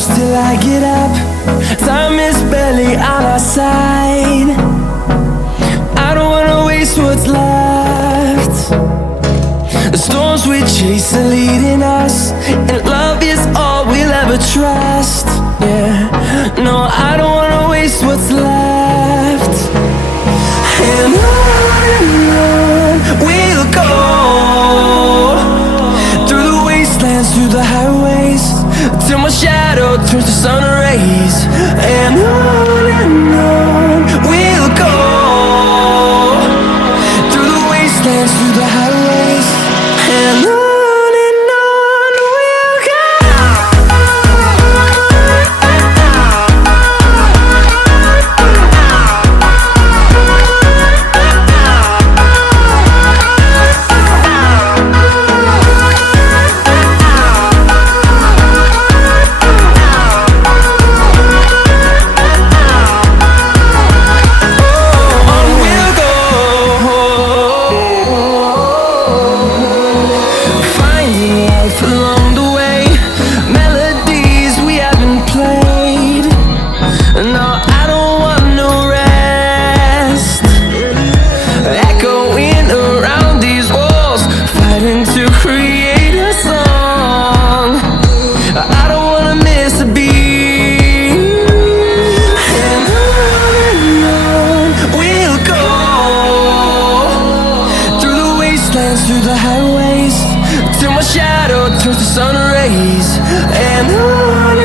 close till I get up. Time is barely on our side. I don't wanna waste what's left. The storms we chase are leading us, and love is all we'll ever trust. Yeah, no, I don't wanna waste what's left. And on we'll go, through the wastelands, through the highways, till my shadow turns to sun rays. And on we'll go, through the wastelands, through the highways, and on we'll go. Along the way, melodies we haven't played. No, I don't want no rest. Echoing around these walls, fighting to create a song. I don't wanna miss a beat. And on we'll go, through the wastelands, through the highways, till my shadow turns to sun rays. And on